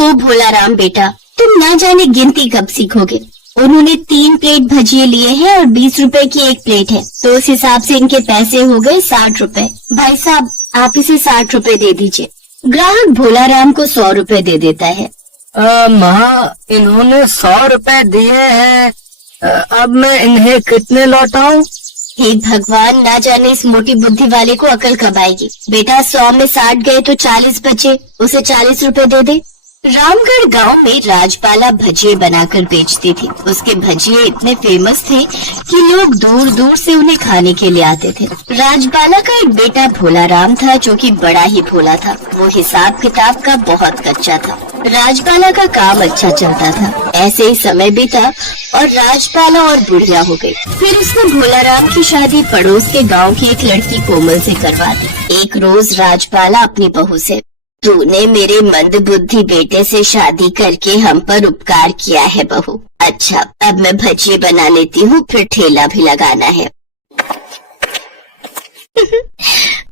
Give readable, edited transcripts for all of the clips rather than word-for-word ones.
वो भोलाराम बेटा, तुम ना जाने गिनती कब सीखोगे। उन्होंने 3 प्लेट भजिए लिए हैं और 20 रुपए की एक प्लेट है, तो उस हिसाब से इनके पैसे हो गए 60 रुपए। भाई साहब, आप इसे 60 रुपए दे दीजिए। ग्राहक भोलाराम को 100 रुपए दे देता है। माँ, इन्होंने 100 रुपए दिए हैं, अब मैं इन्हें कितने लौटाऊं? हे भगवान, ना जाने इस मोटी बुद्धि वाले को अकल कब आएगी। बेटा, 100 में 60 गए तो 40 बचे, उसे 40 रुपए दे दे। रामगढ़ गांव में राजबाला भजिए बनाकर बेचती थी। उसके भजिए इतने फेमस थे कि लोग दूर दूर से उन्हें खाने के लिए आते थे। राजबाला का एक बेटा भोलाराम था, जो कि बड़ा ही भोला था। वो हिसाब किताब का बहुत कच्चा था। राजबाला का काम अच्छा चलता था। ऐसे ही समय बीता और राजबाला और बुढ़िया हो गई। फिर उसने भोलाराम की शादी पड़ोस के गाँव की एक लड़की कोमल से करवा दी। एक रोज राजबाला अपनी बहू से, तूने मेरे मंद बुद्धि बेटे से शादी करके हम पर उपकार किया है बहू। अच्छा, अब मैं भजिए बना लेती हूँ, फिर ठेला भी लगाना है।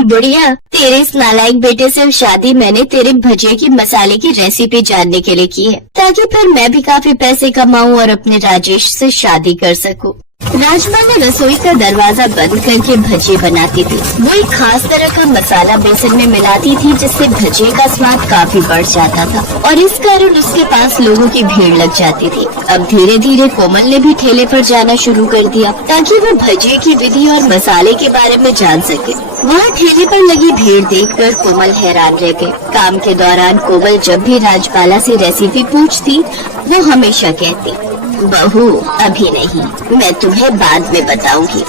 बुढ़िया, तेरे इस नालायक बेटे से शादी मैंने तेरे भजिए की मसाले की रेसिपी जानने के लिए की है, ताकि फिर मैं भी काफी पैसे कमाऊं और अपने राजेश से शादी कर सकूं। राजबाला रसोई का दरवाजा बंद करके भजिए बनाती थी। वो एक खास तरह का मसाला बेसन में मिलाती थी, जिससे भजिए का स्वाद काफी बढ़ जाता था और इस कारण उसके पास लोगों की भीड़ लग जाती थी। अब धीरे धीरे कोमल ने भी ठेले पर जाना शुरू कर दिया, ताकि वो भजिए की विधि और मसाले के बारे में जान सके। वहाँ ठेले पर लगी भीड़ देखकर कोमल हैरान रह गई। काम के दौरान कोमल जब भी राजबाला से रेसिपी पूछती, वो हमेशा कहती, बहू अभी नहीं, मैं तुम्हें बाद में बताऊंगी।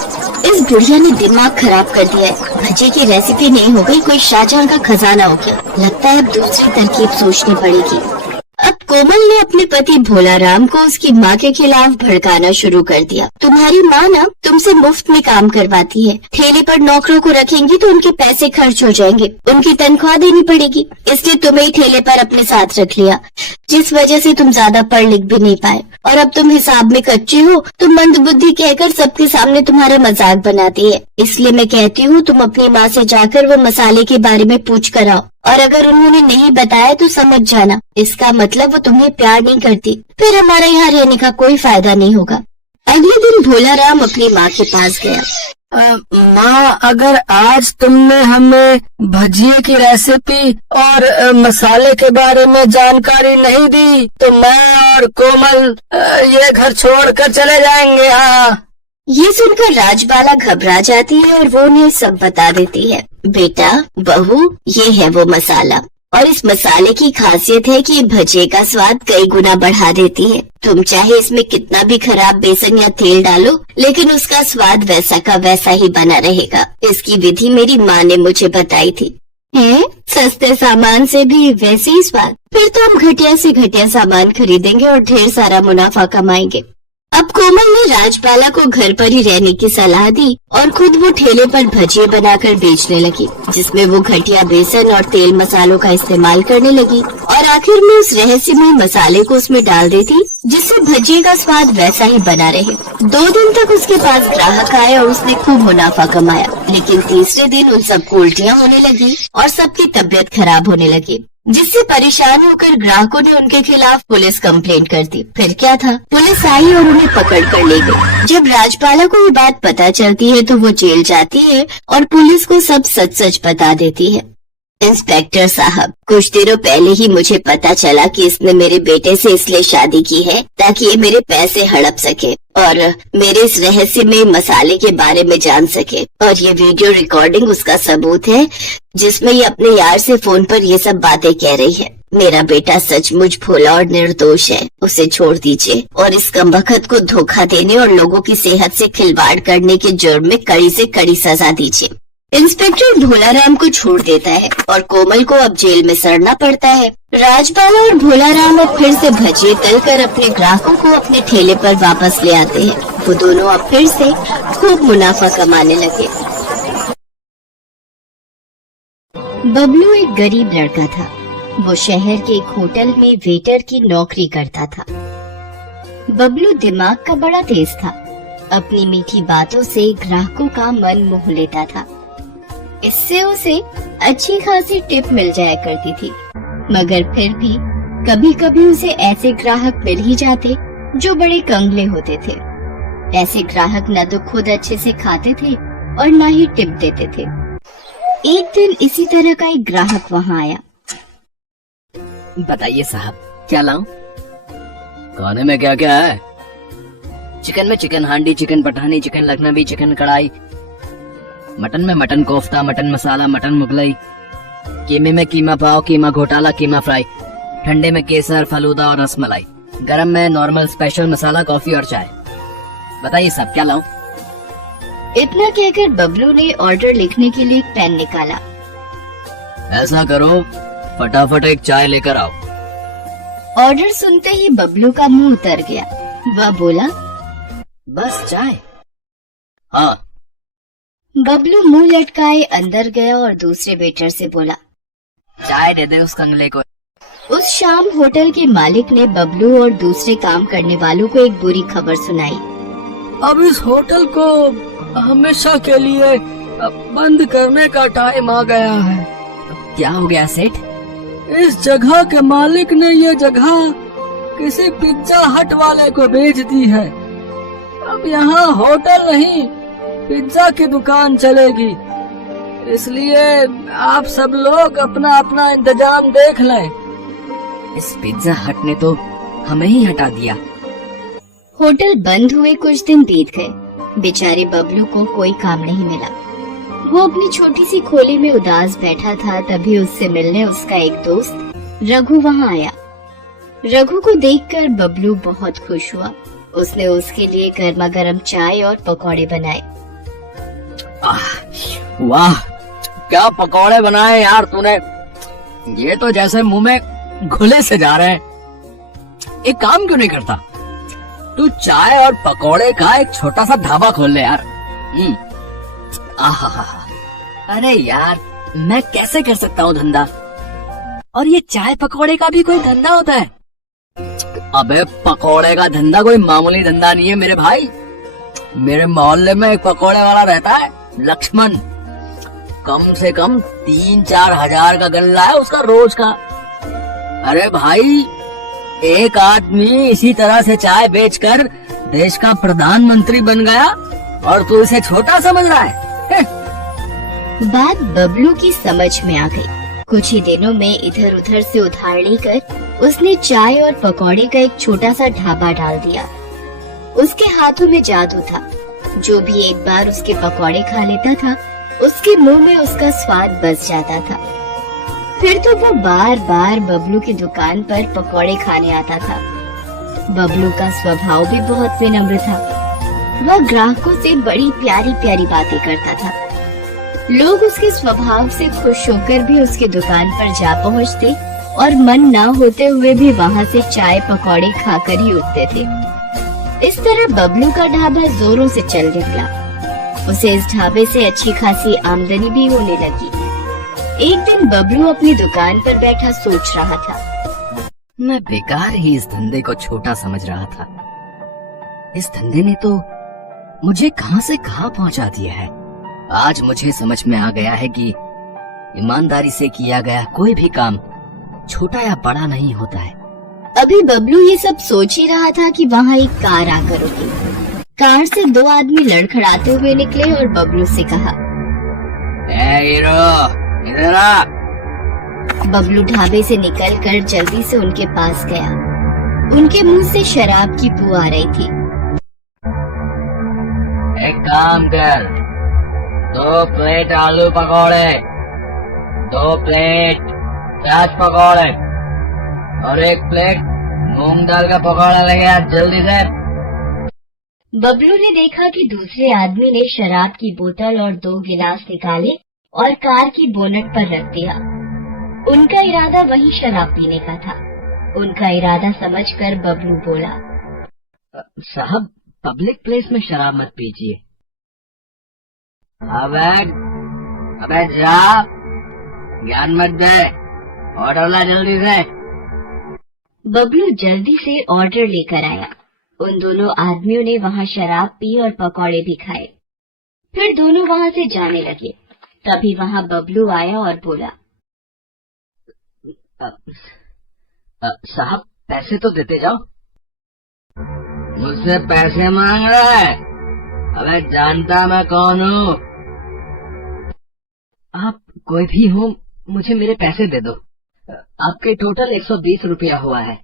इस बुढ़िया ने दिमाग खराब कर दिया है। भजिए की रेसिपी नहीं हो गई, कोई शाहजहां का खजाना हो गया। लगता है अब दूसरी तरकीब सोचनी पड़ेगी। अब कोमल ने अपने पति भोलाराम को उसकी माँ के खिलाफ भड़काना शुरू कर दिया। तुम्हारी माँ ना तुमसे मुफ्त में काम करवाती है। ठेले पर नौकरों को रखेंगी तो उनके पैसे खर्च हो जाएंगे, उनकी तनख्वाह देनी पड़ेगी, इसलिए तुम्हें ठेले पर अपने साथ रख लिया, जिस वजह से तुम ज्यादा पढ़ लिख भी नहीं पाए। और अब तुम हिसाब में कच्चे हो, तुम मंदबुद्धि कहकर सबके सामने तुम्हारा मजाक बनाती है। इसलिए मैं कहती हूँ तुम अपनी माँ से जाकर वो मसाले के बारे में पूछ कर आओ, और अगर उन्होंने नहीं बताया तो समझ जाना, इसका मतलब वो तुम्हें प्यार नहीं करती। फिर हमारे यहाँ रहने का कोई फायदा नहीं होगा। अगले दिन भोलाराम अपनी माँ के पास गया। माँ, अगर आज तुमने हमें भजिए की रेसिपी और मसाले के बारे में जानकारी नहीं दी तो मैं और कोमल ये घर छोड़कर चले जाएंगे। हाँ। ये सुनकर राजबाला घबरा जाती है और वो उन्हें सब बता देती है। बेटा, बहू, ये है वो मसाला, और इस मसाले की खासियत है कि भजिए का स्वाद कई गुना बढ़ा देती है। तुम चाहे इसमें कितना भी खराब बेसन या तेल डालो, लेकिन उसका स्वाद वैसा का वैसा ही बना रहेगा। इसकी विधि मेरी माँ ने मुझे बताई थी। हैं? सस्ते सामान से भी वैसे ही स्वाद? फिर तो हम घटिया से घटिया सामान खरीदेंगे और ढेर सारा मुनाफा कमाएंगे। अब कोमल ने राजबाला को घर पर ही रहने की सलाह दी और खुद वो ठेले पर भजिए बनाकर बेचने लगी, जिसमें वो घटिया बेसन और तेल मसालों का इस्तेमाल करने लगी और आखिर में उस रहस्यमय मसाले को उसमें डाल देती, जिससे भजिए का स्वाद वैसा ही बना रहे। 2 दिन तक उसके पास ग्राहक आए और उसने खूब मुनाफा कमाया, लेकिन तीसरे दिन उन सबको उल्टियाँ होने लगी और सबकी तबीयत खराब होने लगी, जिससे परेशान होकर ग्राहकों ने उनके खिलाफ पुलिस कंप्लेंट कर दी। फिर क्या था, पुलिस आई और उन्हें पकड़ कर ले गई। जब राजबाला को ये बात पता चलती है तो वो जेल जाती है और पुलिस को सब सच सच बता देती है। इंस्पेक्टर साहब, कुछ दिनों पहले ही मुझे पता चला कि इसने मेरे बेटे से इसलिए शादी की है ताकि ये मेरे पैसे हड़प सके और मेरे इस रहस्यमय मसाले के बारे में जान सके, और ये वीडियो रिकॉर्डिंग उसका सबूत है जिसमें ये अपने यार से फोन पर ये सब बातें कह रही है। मेरा बेटा सचमुच भोला और निर्दोष है, उसे छोड़ दीजिए और इस कमबख्त को धोखा देने और लोगों की सेहत से खिलवाड़ करने के जुर्म में कड़ी से कड़ी सजा दीजिए। इंस्पेक्टर भोलाराम को छोड़ देता है और कोमल को अब जेल में सड़ना पड़ता है। राजबाला और भोलाराम अब फिर से भजिए तलकर अपने ग्राहकों को अपने ठेले पर वापस ले आते हैं। वो दोनों अब फिर से खूब मुनाफा कमाने लगे। बबलू एक गरीब लड़का था। वो शहर के एक होटल में वेटर की नौकरी करता था। बबलू दिमाग का बड़ा तेज था। अपनी मीठी बातों से ग्राहकों का मन मोह लेता था। इससे उसे अच्छी खासी टिप मिल जाया करती थी, मगर फिर भी कभी कभी उसे ऐसे ग्राहक मिल ही जाते जो बड़े कंगले होते थे। ऐसे ग्राहक न तो खुद अच्छे से खाते थे और न ही टिप देते थे। एक दिन इसी तरह का एक ग्राहक वहाँ आया। बताइए साहब, क्या लाऊं? खाने में क्या क्या है? चिकन में chicken handi, chicken Pathani, chicken Lucknowi, chicken kadai. Mutton में mutton kofta, mutton masala, mutton Mughlai. कीमे में कीमा पाव, कीमा घोटाला, कीमा फ्राई। ठंडे में केसर, फलूदा और रसमलाई। गरम में नॉर्मल, स्पेशल, मसाला, कॉफी और चाय। बताइए साहब, क्या लाऊं? इतना कहकर बबलू ने ऑर्डर लिखने के लिए एक पेन निकाला। ऐसा करो, फटाफट एक चाय लेकर आओ। ऑर्डर सुनते ही बबलू का मुंह उतर गया। वह बोला, बस चाय? हाँ। बबलू मुंह लटकाए अंदर गया और दूसरे वेटर से बोला, चाय दे दे उस कंगले को। उस शाम होटल के मालिक ने बबलू और दूसरे काम करने वालों को एक बुरी खबर सुनाई। अब इस होटल को हमेशा के लिए बंद करने का टाइम आ गया है। क्या हो गया सेठ? इस जगह के मालिक ने ये जगह किसी पिज्जा हट वाले को बेच दी है। अब यहाँ होटल नहीं, पिज्जा की दुकान चलेगी। इसलिए आप सब लोग अपना अपना इंतजाम देख लें। इस पिज्जा हट ने तो हमें ही हटा दिया। होटल बंद हुए कुछ दिन बीत गए। बेचारे बबलू को कोई काम नहीं मिला। वो अपनी छोटी सी खोली में उदास बैठा था, तभी उससे मिलने उसका एक दोस्त रघु वहाँ आया। रघु को देखकर बबलू बहुत खुश हुआ। उसने उसके लिए गर्मा गर्म चाय और पकौड़े बनाए। वाह, क्या पकौड़े बनाए यार तूने। ये तो जैसे मुंह में घुले से जा रहे हैं। एक काम क्यों नहीं करता, तू चाय और पकौड़े का एक छोटा सा ढाबा खोल ले यार। आहा, अरे यार, मैं कैसे कर सकता हूँ धंधा? और ये चाय पकौड़े का भी कोई धंधा होता है? अबे पकौड़े का धंधा कोई मामूली धंधा नहीं है मेरे भाई। मेरे मोहल्ले में एक पकौड़े वाला रहता है, लक्ष्मण। कम से कम 3-4 हजार का गल्ला है उसका रोज का। अरे भाई, एक आदमी इसी तरह से चाय बेचकर देश का प्रधानमंत्री बन गया और तू इसे छोटा समझ रहा है? बात बबलू की समझ में आ गई। कुछ ही दिनों में इधर उधर से उधार लेकर उसने चाय और पकौड़े का एक छोटा सा ढाबा डाल दिया। उसके हाथों में जादू था। जो भी एक बार उसके पकौड़े खा लेता था, उसके मुंह में उसका स्वाद बस जाता था। फिर तो वो बार बार बबलू की दुकान पर पकौड़े खाने आता था। बबलू का स्वभाव भी बहुत विनम्र था। वह ग्राहकों से बड़ी प्यारी प्यारी बातें करता था। लोग उसके स्वभाव से खुश होकर भी उसकी दुकान पर जा पहुंचते और मन न होते हुए भी वहां से चाय पकौड़े खाकर ही उठते थे। इस तरह बबलू का ढाबा जोरों से चल निकला। उसे इस ढाबे से अच्छी खासी आमदनी भी होने लगी। एक दिन बबलू अपनी दुकान पर बैठा सोच रहा था। मैं बेकार ही इस धंधे को छोटा समझ रहा था। इस धंधे ने तो मुझे कहां से कहां पहुंचा दिया है। आज मुझे समझ में आ गया है कि ईमानदारी से किया गया कोई भी काम छोटा या बड़ा नहीं होता है। अभी बबलू ये सब सोच ही रहा था कि वहाँ एक कार आकर रुकी। कार से 2 आदमी लड़खड़ाते हुए निकले और बबलू से कहा, हीरो, इधर आ। बबलू ढाबे से निकलकर जल्दी से उनके पास गया। उनके मुंह से शराब की बू आ रही थी। एक काम कर, 2 प्लेट आलू पकौड़े, 2 प्लेट प्याज पकौड़े और 1 प्लेट मूंग दाल का पकौड़ा लेके आ जल्दी से। बबलू ने देखा कि दूसरे आदमी ने शराब की बोतल और 2 गिलास निकाले और कार की बोनट पर रख दिया। उनका इरादा वही शराब पीने का था। उनका इरादा समझकर बबलू बोला, साहब, पब्लिक प्लेस में शराब मत पीजिए। अबे जा, ज्ञान मत दे, ऑर्डर ला जल्दी से। बबलू जल्दी से ऑर्डर लेकर आया। उन दोनों आदमियों ने वहाँ शराब पी और पकौड़े भी खाए। फिर दोनों वहाँ से जाने लगे। तभी वहाँ बबलू आया और बोला, साहब पैसे तो देते जाओ। मुझसे पैसे मांग रहा है? अबे जानता मैं कौन हूँ? आप कोई भी हो, मुझे मेरे पैसे दे दो। आपके टोटल 120 रुपया हुआ है।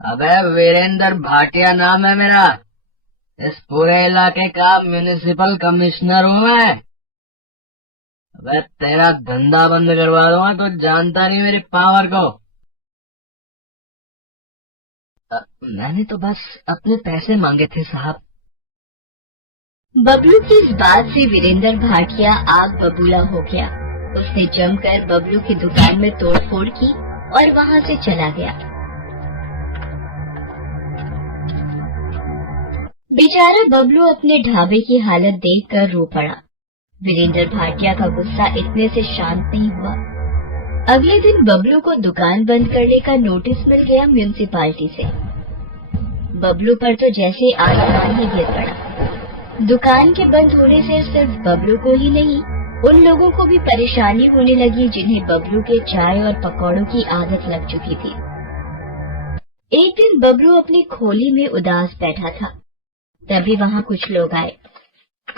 अबे वीरेंद्र भाटिया नाम है मेरा। इस पूरे इलाके का म्युनिसिपल कमिश्नर हूँ मैं। अबे तेरा धंधा बंद करवा दूंगा, तो जानता नहीं मेरी पावर को। मैंने तो बस अपने पैसे मांगे थे साहब। बबलू की इस बात से वीरेंद्र भाटिया आग बबूला हो गया। उसने जमकर बबलू की दुकान में तोड़फोड़ की और वहां से चला गया। बेचारा बबलू अपने ढाबे की हालत देखकर रो पड़ा। वीरेंद्र भाटिया का गुस्सा इतने से शांत नहीं हुआ। अगले दिन बबलू को दुकान बंद करने का नोटिस मिल गया म्युनिसिपालिटी से। बबलू पर तो जैसे आसमान ही गिर पड़ा। दुकान के बंद होने से सिर्फ बबलू को ही नहीं, उन लोगों को भी परेशानी होने लगी जिन्हें बबलू के चाय और पकौड़ों की आदत लग चुकी थी। एक दिन बबलू अपनी खोली में उदास बैठा था, तभी वहां कुछ लोग आए।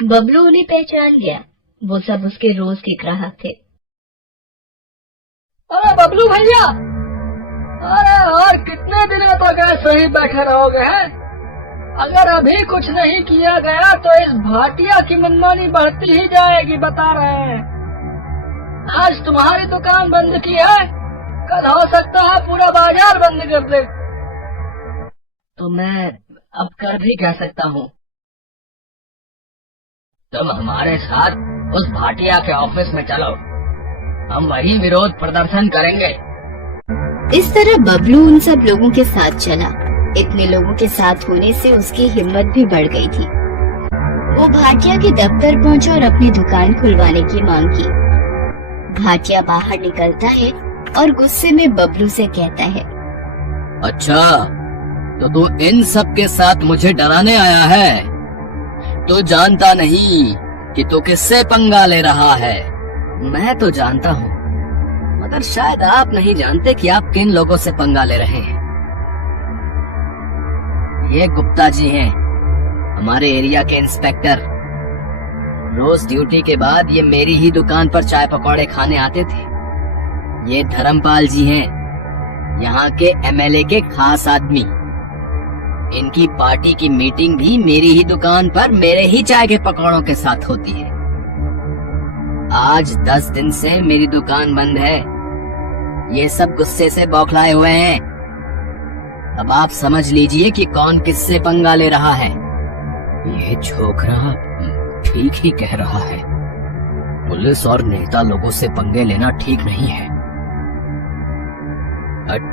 बबलू उन्हें पहचान गया। वो सब उसके रोज के ग्राहक थे। अरे बबलू भैया, अरे और कितने दिनों तक ऐसे ही बैठे रहोगे हैं? अगर अभी कुछ नहीं किया गया तो इस भाटिया की मनमानी बढ़ती ही जाएगी, बता रहे हैं। आज तुम्हारी दुकान बंद की है, कल हो सकता है पूरा बाजार बंद कर दे। तो मैं अब कर भी कह सकता हूँ। तुम हमारे साथ उस भाटिया के ऑफिस में चलो, हम वही विरोध प्रदर्शन करेंगे। इस तरह बबलू उन सब लोगों के साथ चला। इतने लोगों के साथ होने से उसकी हिम्मत भी बढ़ गई थी। वो भाटिया के दफ्तर पहुंचा और अपनी दुकान खुलवाने की मांग की। भाटिया बाहर निकलता है और गुस्से में बबलू से कहता है, अच्छा, तो तू इन सब के साथ मुझे डराने आया है? तू जानता नहीं कि तू किससे पंगा ले रहा है। मैं तो जानता हूँ, मगर शायद आप नहीं जानते कि आप किन लोगों से पंगा ले रहे हैं। ये गुप्ता जी हैं, हमारे एरिया के इंस्पेक्टर। रोज ड्यूटी के बाद ये मेरी ही दुकान पर चाय पकौड़े खाने आते थे। ये धर्मपाल जी हैं, यहाँ के एमएलए के खास आदमी। इनकी पार्टी की मीटिंग भी मेरी ही दुकान पर मेरे ही चाय के पकौड़ों के साथ होती है। आज 10 दिन से मेरी दुकान बंद है। ये सब गुस्से से बौखलाए हुए हैं। अब आप समझ लीजिए कि कौन किससे पंगा ले रहा है। ये छोकरा ठीक ही कह रहा है। पुलिस और नेता लोगों से पंगे लेना ठीक नहीं है।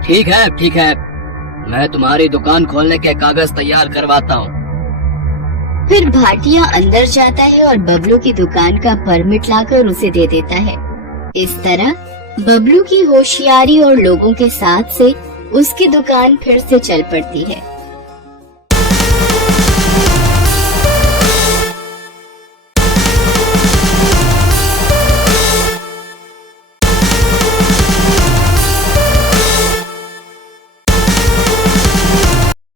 ठीक है, ठीक है, मैं तुम्हारी दुकान खोलने के कागज तैयार करवाता हूँ। फिर भाटिया अंदर जाता है और बबलू की दुकान का परमिट लाकर उसे दे देता है। इस तरह बबलू की होशियारी और लोगों के साथ से उसकी दुकान फिर से चल पड़ती है।